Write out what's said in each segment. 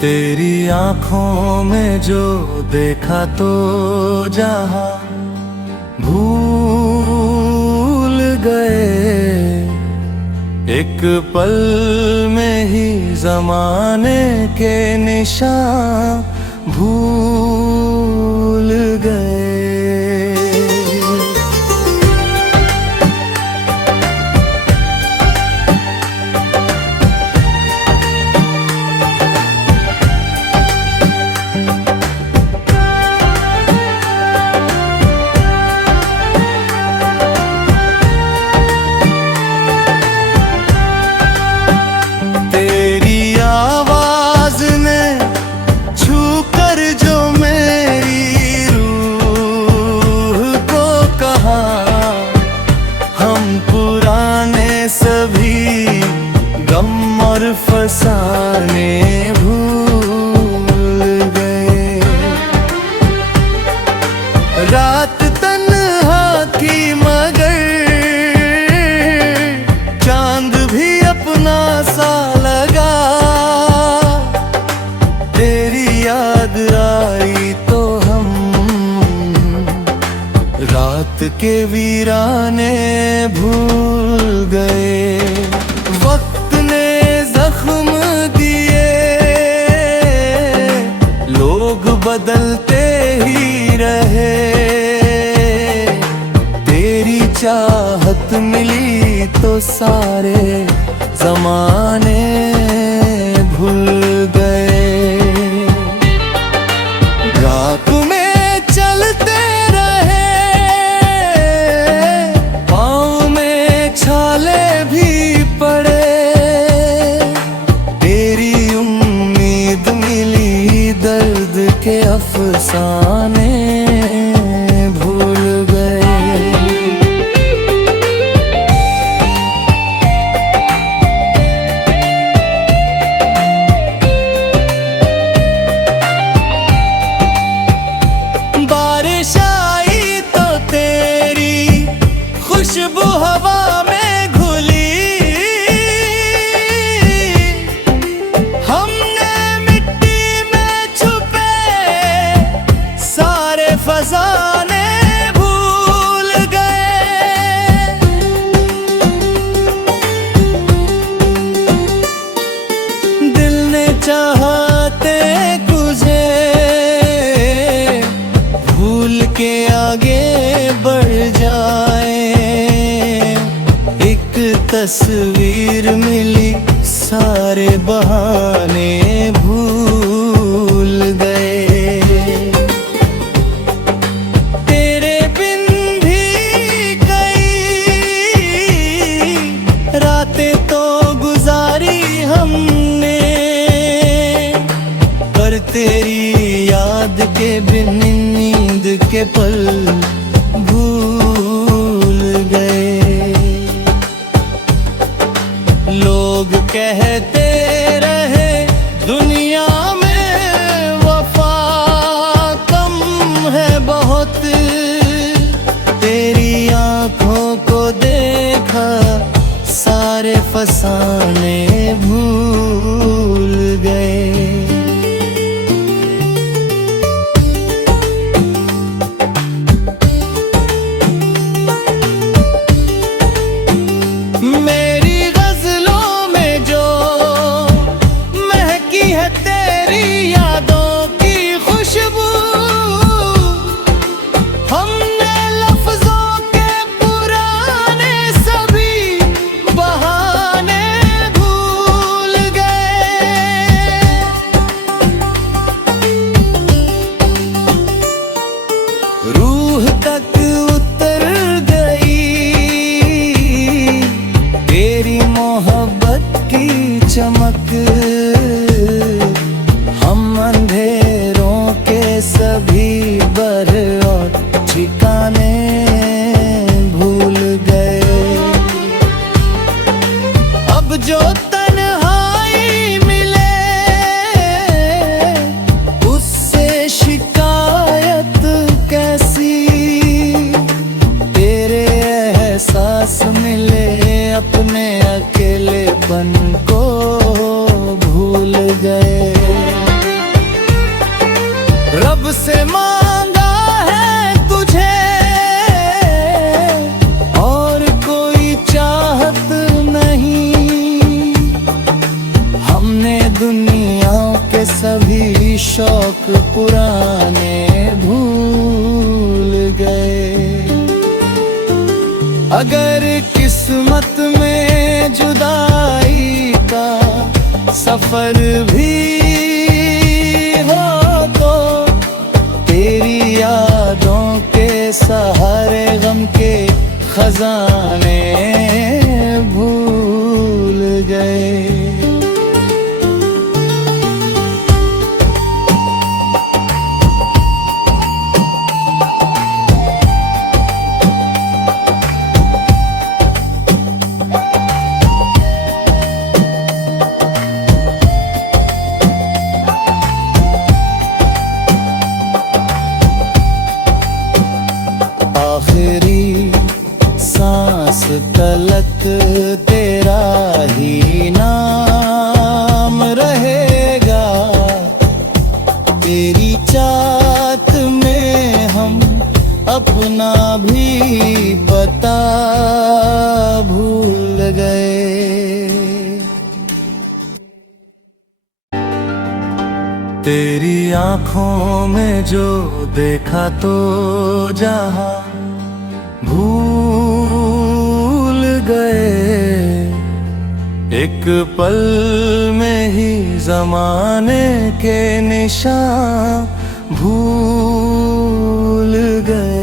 तेरी आंखों में जो देखा तो जहां भूल गए, एक पल में ही जमाने के निशान भूल गए। सभी गम और फसाने भूल गए। रात तन्हा थी मगर चांद भी अपना सा लगा। तेरी याद आई तो हम रात के वीराने भूल गए। वक्त ने जख्म दिए, लोग बदलते ही रहे। तेरी चाहत मिली तो सारे जमाने भूल गए। रात में चलते के अफसाने भूल गए। बारिश आई तो तेरी खुशबू हवा में घुली। फसाने भूल गए। दिल ने चाहते तुझे भूल के आगे बढ़ जाए। एक तस्वीर मिली सारे बहाने भूल गए। तो गुजारी हमने पर तेरी याद के बिन नींद के पल भूल गए। लोग कहते रहे दुनिया में वफा कम है बहुत। तेरी आंखों को देखा सारे फसाने भूल गए। मेरी गजलों में जो महकी है तेरी यादों की खुशबू, हमने लफ्जों के पुराने सभी बहाने भूल गए। रूह तक उतर गई तेरी मोहब्बत की चमक। हम अंधेरों के सभी बर और ठिकाने भूल गए। अब जो तन्हाई मिले उससे शिकायत कैसी। तेरे एहसास मिले अपने अकेलेपन को भूल गए। हमने दुनिया के सभी शौक पुराने भूल गए। अगर किस्मत में जुदाई का सफर भी हो तो तेरी यादों के सहारे गम के खजाने भूल गए। आखिरी सांस तलक तेरा ही नाम रहेगा। तेरी चाहत में हम अपना भी पता भूल गए। तेरी आँखों में जो देखा तो जहां भूल गए। एक पल में ही ज़माने के निशान भूल गए।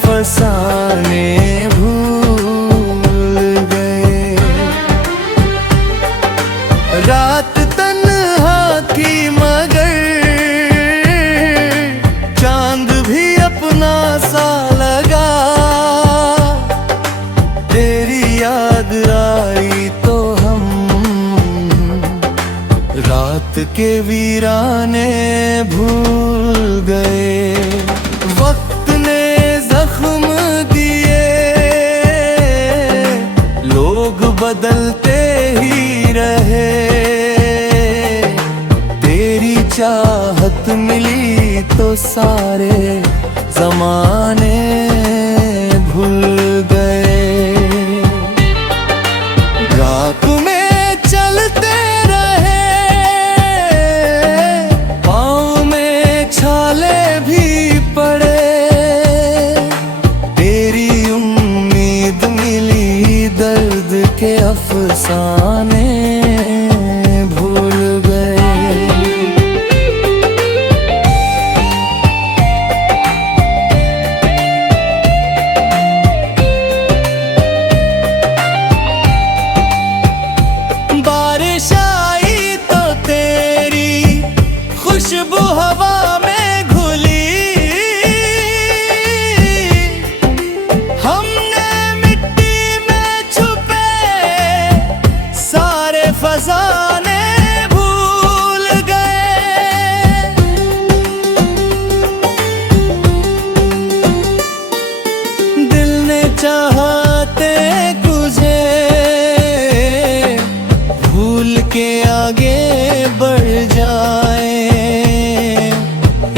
फसाने भूल गए। रात तन्हा थी मगर चांद भी अपना सा लगा। तेरी याद आई तो हम रात के वीराने भूल गए। वक्त ने जख्म दिए, लोग बदलते ही रहे। तेरी चाहत मिली तो सारे जमाने भूल गए। रात में चलते रहे, पाँव में छाले भी पड़े। के अफसाने भूल गए। बारिश आई तो तेरी खुशबू हवा में घुली। फसाने भूल गए। दिल ने चाहते तुझे भूल के आगे बढ़ जाए।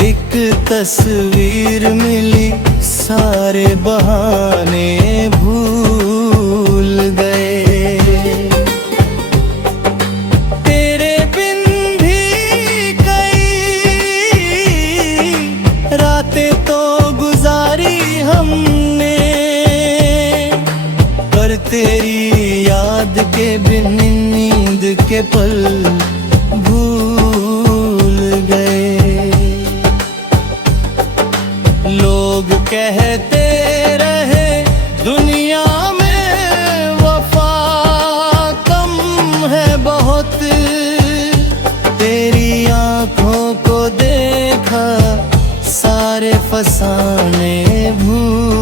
एक तस्वीर मिली, सारे बहाने भूल गए। हमने पर तेरी याद के बिन नींद के पल भूल गए। लोग कहते रहे दुनिया में वफा कम है बहुत। तेरी आँखों को देखा, सारे फसाने भूल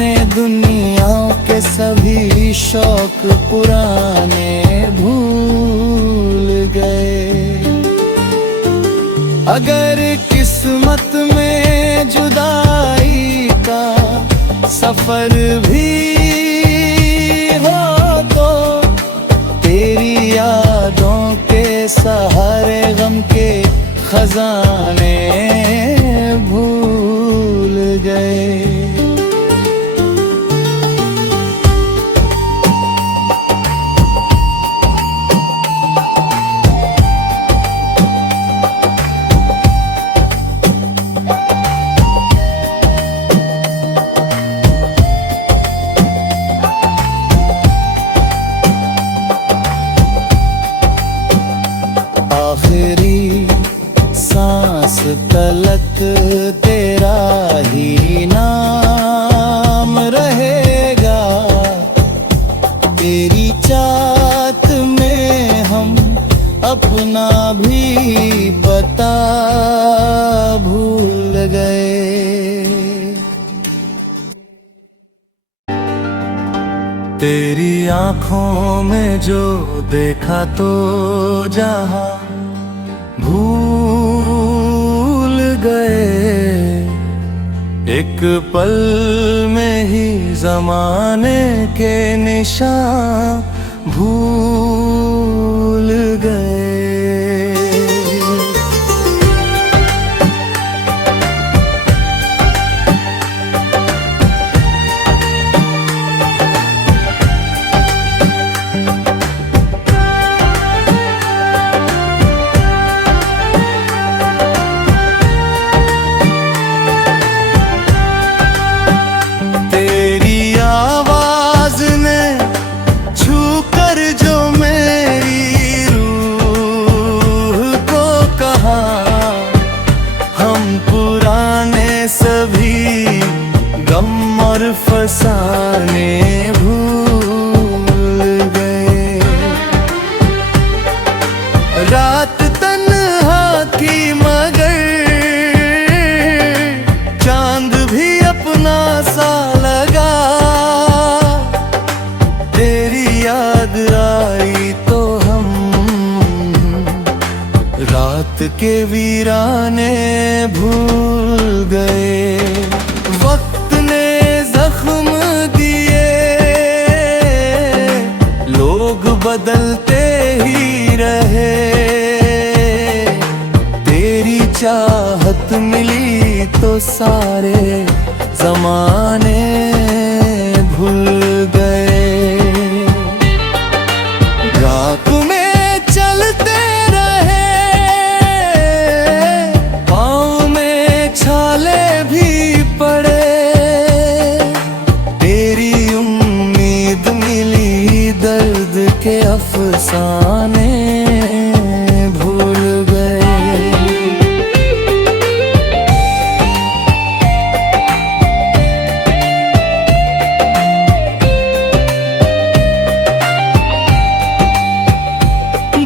हमने दुनिया के सभी शौक पुराने भूल गए। अगर किस्मत में जुदाई का सफर भी हो तो तेरी यादों के सहारे गम के खजाने भूल गए। आखिरी सांस तलक तेरा ही नाम रहेगा। तेरी चाहत में हम अपना भी पता भूल गए। तेरी आँखों में जो देखा तो जहां भूल गए। एक पल में ही ज़माने के निशान भूल गए। फसाने भूल गए। रात तन्हा थी मगर चांद भी अपना सा लगा। तेरी याद आई तो हम रात के वीराने भूल गए। वक्त ने जख्म दिए, लोग बदलते ही रहे। तेरी चाहत मिली तो सारे जमाने भूल गए। रात में चलते रहे, पाँव में छाले भी पड़े। के अफसाने भूल गए।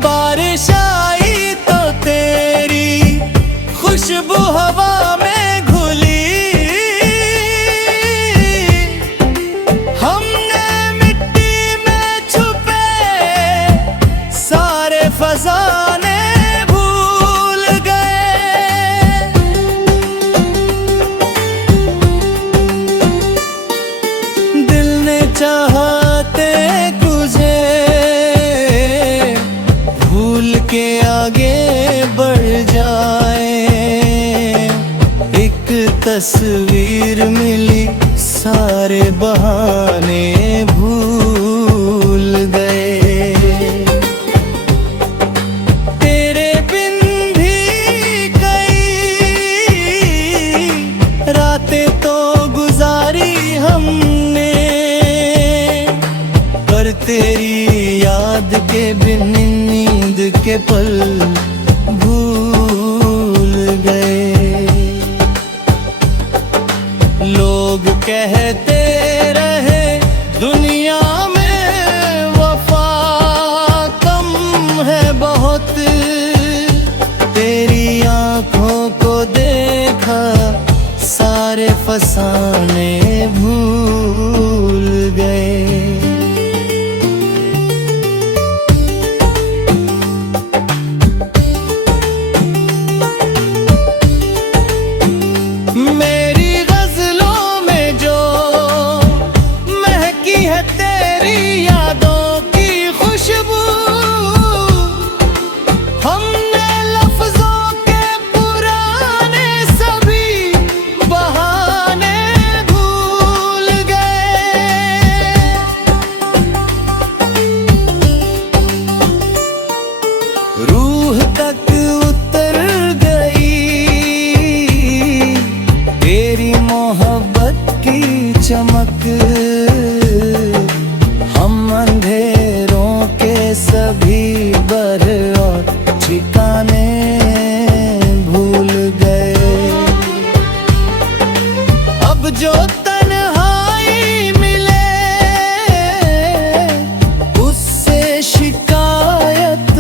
बारिश आई तो तेरी खुशबू हवा में घुली। फसाने भूल गए। दिल ने चाहते तुझे भूल के आगे बढ़ जाए। एक तस्वीर मिली, सारे बहाने भूल गए। तेरी याद के बिन नींद के पल भूल गए। लोग कहते रहे दुनिया में वफा कम है बहुत। तेरी आँखों को देखा सारे सारे फसाने भूल गए। मेरी गजलों में जो महकी है तेरी यादों की खुशबू, हमने लफ्जों के पुराने सभी बहाने भूल गए। रूह तक उतर गई तेरी मोहब्बत की चमक, हम अंधेरों के सभी बर और ठिकाने भूल गए। अब जो तन्हाई मिले उससे शिकायत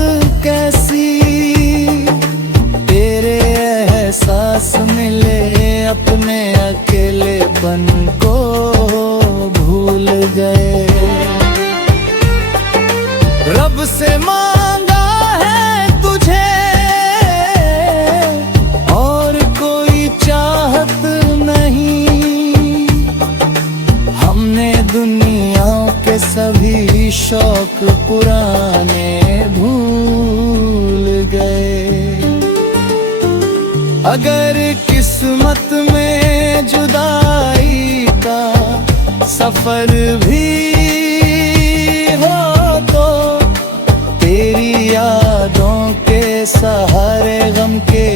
कैसी, तेरे एहसास मिले अपने अकेलेपन को भूल गए। रब से मांगा है तुझे और कोई चाहत नहीं, हमने दुनिया के सभी शौक पुराने भूल गए। अगर किस्मत में जुदाई का सफर भी हो तो तेरी यादों के सहारे गम के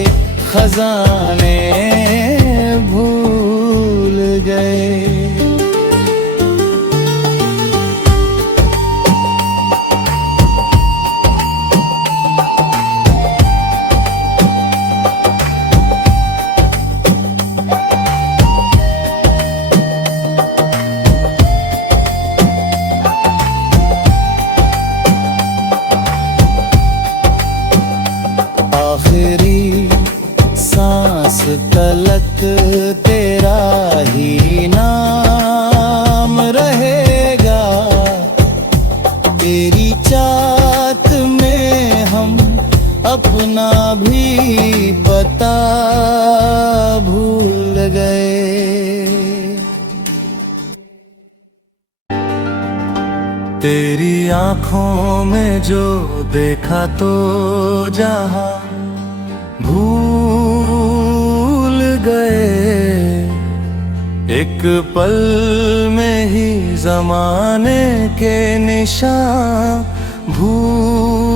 खजाने भूल गए। आखिरी सांस तलक तेरा ही नाम रहेगा, तेरी चाहत में हम अपना भी पता भूल गए। तेरी आँखों में जो देखा तो जहां भूल गए, एक पल में ही जमाने के निशान भूल